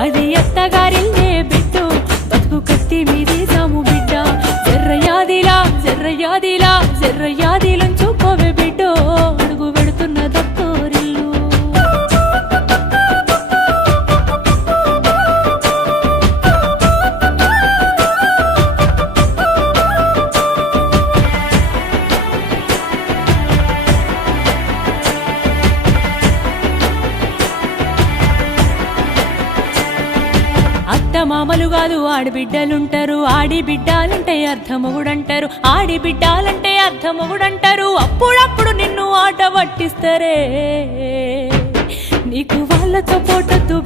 అది అత్తగారిల్లే బిడ్డో బతుకు కత్తి మీది సాము బిడ్డ జర్రయాదిలా జర్రయాదిలా జర్రయాదిలంచుకోవే బిడ్డో అడుగు పెడుతున్న దత్తోరిల్లు మామలు కాదు ఆడిబిడ్డలుంటారు ఆడిబిడ్డాలంటే అర్థమొగుడంటారు ఆడిబిడ్డాలంటే అర్థమొగుడంటారు అప్పుడప్పుడు నిన్ను ఆట పట్టిస్తారే నీకు వాళ్ళతో పోటద్దు